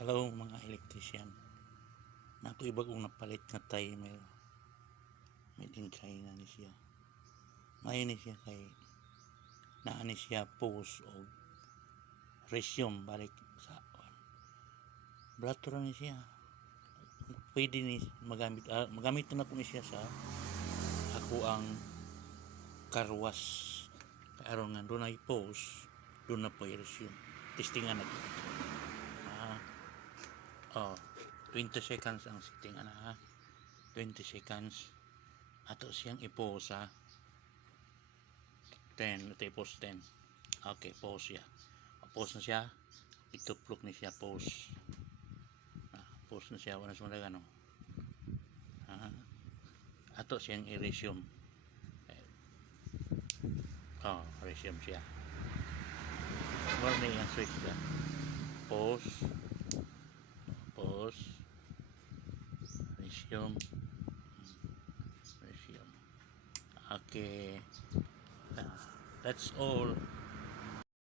Hello mga electrician. Nato ibagong napalit nga timer. Made in China ni siya. May ni siya kay naani siya post o resume balik sa brato ra ni siya. Pwede ni magamit na po ni siya sa ako ang karwas. Kaya aron nga doon ay post, doon na po i-resume. Testingan na po. 20 seconds ang setting ana, 20 seconds ato siyang i-pause 10 ito i-pause 10. Okay, pause siya. Pause na siya, ituplok ni siya pause. Pause na siya, wala sa mga ano. Ato siyang i-resume. Resume siya. Morning ang switch ka. Pause, resume. Okay, that's all.